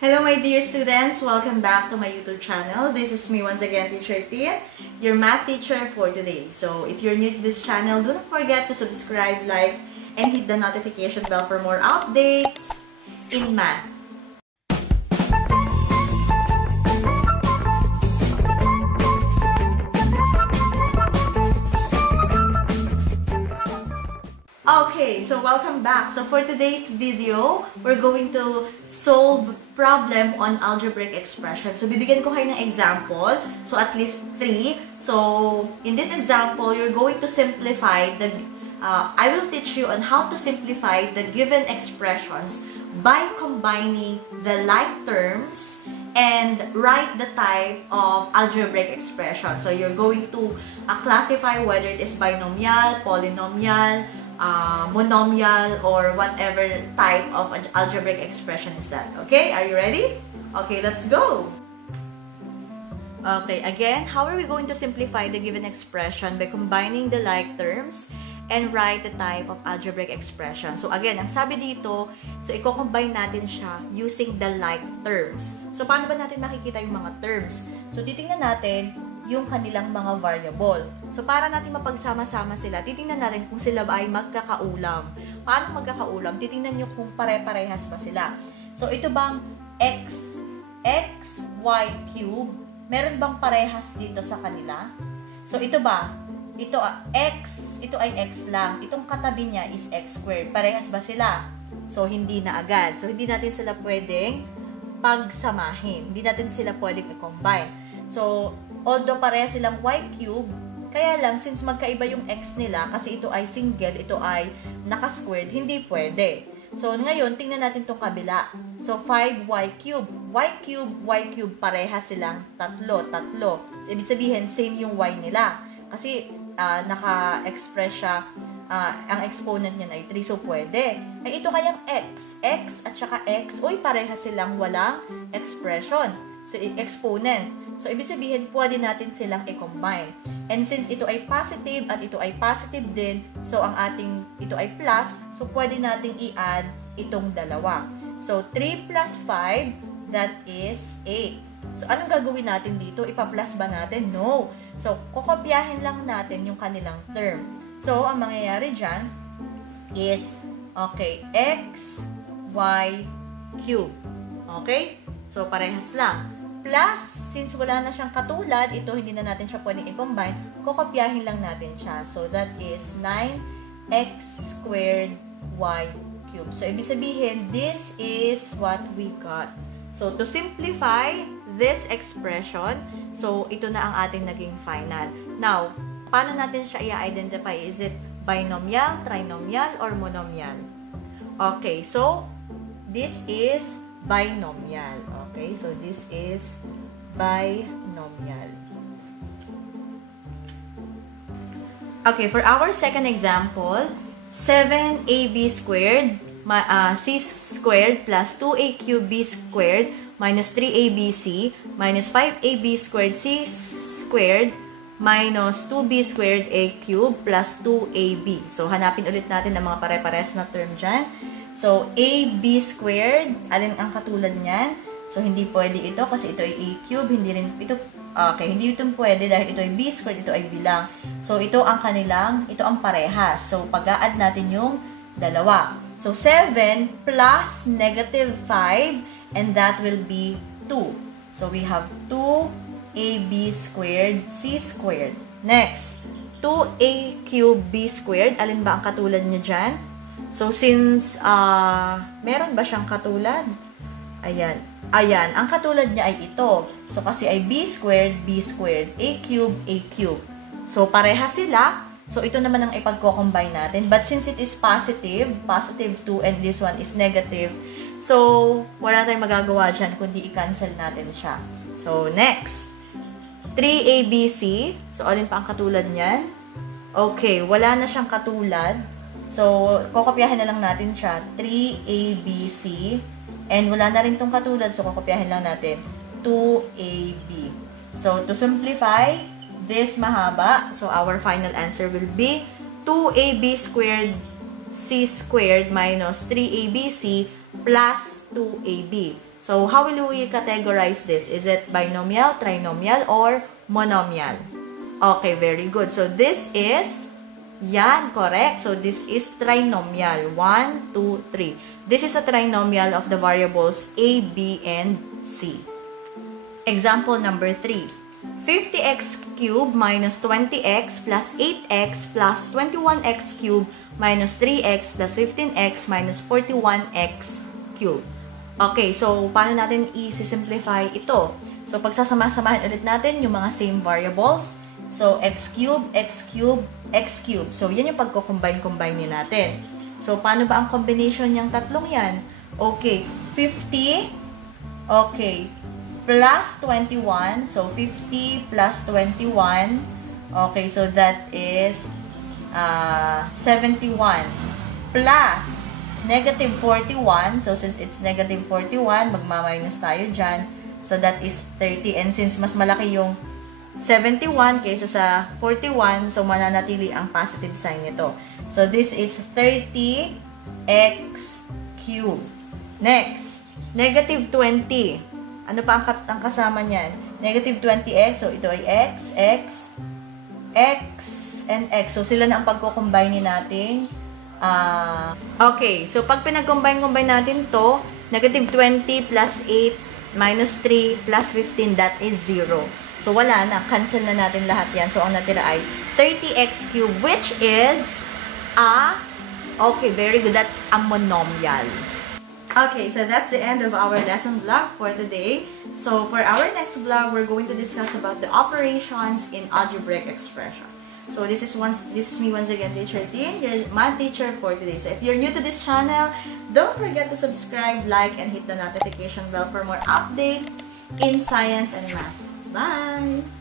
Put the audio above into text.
Hello my dear students! Welcome back to my YouTube channel. This is me once again, Teacher Tin, your math teacher for today. So if you're new to this channel, don't forget to subscribe, like, and hit the notification bell for more updates in math. Okay, so welcome back. So for today's video, we're going to solve problem on algebraic expression. So bibigyan ko kayo ng example. So at least 3. So in this example, you're going to simplify the I will teach you on how to simplify the given expressions by combining the like terms and write the type of algebraic expression. So you're going to classify whether it is binomial, polynomial, monomial, or whatever type of algebraic expression is that. Okay, are you ready? Okay, let's go! Okay, again, how are we going to simplify the given expression? By combining the like terms and write the type of algebraic expression. So again, ang sabi dito, so i-combine natin siya using the like terms. So paano ba natin makikita yung mga terms? So titingnan natin yung kanilang mga variable. So, para natin mapagsama-sama sila, titingnan natin kung sila ba ay magkakaulam. Paano magkakaulam? Titingnan nyo kung pare-parehas ba sila. So, ito bang x, y cube, meron bang parehas dito sa kanila? So, ito ba? Ito ay x lang. Itong katabi niya is x squared. Parehas ba sila? So, hindi na agad. So, hindi natin sila pwedeng pagsamahin. Hindi natin sila pwedeng i-combine. So, although pareha silang y cube, kaya lang, since magkaiba yung x nila, kasi ito ay single, ito ay naka-squared, hindi pwede. So, ngayon, tingnan natin itong kabila. So, 5y cube. Y cube, pareha silang tatlo. So, ibig sabihin, same yung y nila. Kasi, naka-express siya, ang exponent niya ay 3, so pwede. Ay, ito kayang x at saka x, uy, pareha silang walang expression. So, exponent. So, ibig sabihin, pwede natin silang i-combine. And since ito ay positive at ito ay positive din, so ang ito ay plus, so pwede nating i-add itong dalawa. So, 3 plus 5, that is 8. So, anong gagawin natin dito? Ipa-plus ba natin? No. So, kokopyahin lang natin yung kanilang term. So, ang mangyayari dyan is, okay, x, y, cube. Okay? So, parehas lang. Plus, since wala na siyang katulad, ito hindi na natin siya pwedeng i-combine, kokopyahin lang natin siya. So, that is 9x squared y cubed. So, ibig sabihin, this is what we got. So, to simplify this expression, so, ito na ang ating naging final. Now, paano natin siya i-identify? Is it binomial, trinomial, or monomial? Okay, so, this is binomial. Okay, so this is binomial. Okay, for our second example, 7ab squared c squared plus 2a cubed b squared minus 3abc minus 5ab squared c squared minus 2b squared a cubed plus 2ab. So, hanapin ulit natin ang mga pare-pares na term dyan. So, ab squared, alin ang katulad niyan? So, hindi pwede ito kasi ito ay a cube, hindi rin ito, okay, hindi ito pwede dahil ito ay b squared, ito ay bilang. So, ito ang ito ang parehas. So, pag-a-add natin yung dalawa. So, 7 plus negative 5, and that will be 2. So, we have 2ab squared c squared. Next, 2a cube b squared, alin ba ang katulad niya dyan? So, since, meron ba siyang katulad? Ayan. Ayan. Ang katulad niya ay ito. So, kasi ay b squared, a cube. So, pareha sila. So, ito naman ang ipagko-combine natin. But since it is positive 2, and this one is negative, so, wala tayong magagawa dyan kundi i-cancel natin siya. So, next. 3abc. So, alin pa ang katulad niyan? Okay. Wala na siyang katulad. So, kokopyahin na lang natin siya. 3abc. And wala na rin itong katulad. So, kokopyahin lang natin. 2ab. So, to simplify, this mahaba. So, our final answer will be 2ab squared c squared minus 3abc plus 2ab. So, how will we categorize this? Is it binomial, trinomial, or monomial? Okay, very good. So, this is, yan, correct. So, this is trinomial. 1, 2, 3. This is a trinomial of the variables a, b, and c. Example number 3. 50x cubed minus 20x plus 8x plus 21x cubed minus 3x plus 15x minus 41x cubed. Okay, so paano natin i-simplify ito? So, pagsasama-samahin ulit natin yung mga same variables. So, x cubed, x cubed, x cubed. So, yan yung pagko-combine natin. So, paano ba ang combination niyang tatlong yan? Okay, 50, okay, plus 21. So, 50 plus 21. Okay, so that is 71. Plus negative 41. So, since it's negative 41, magmaminus tayo dyan. So, that is 30. And since mas malaki yung 71 kaysa sa 41, so mananatili ang positive sign nito. So, this is 30x cubed. Next, negative 20. Ano pa ang kasama niyan? Negative 20x. So, ito ay x, x, x, and x. So, sila na ang pagko-combine natin. Okay, so pag pinag-combine natin to, negative 20 plus 8 minus 3 plus 15, that is 0. So, wala na. Cancel na natin lahat yan. So, ang natira ay 30x cubed, which is okay, very good. That's a monomial. Okay, so that's the end of our lesson vlog for today. So, for our next vlog, we're going to discuss about the operations in algebraic expression. So, this is me once again, Teacher Tin, your math teacher for today. So, if you're new to this channel, don't forget to subscribe, like, and hit the notification bell for more updates in science and math. Bye!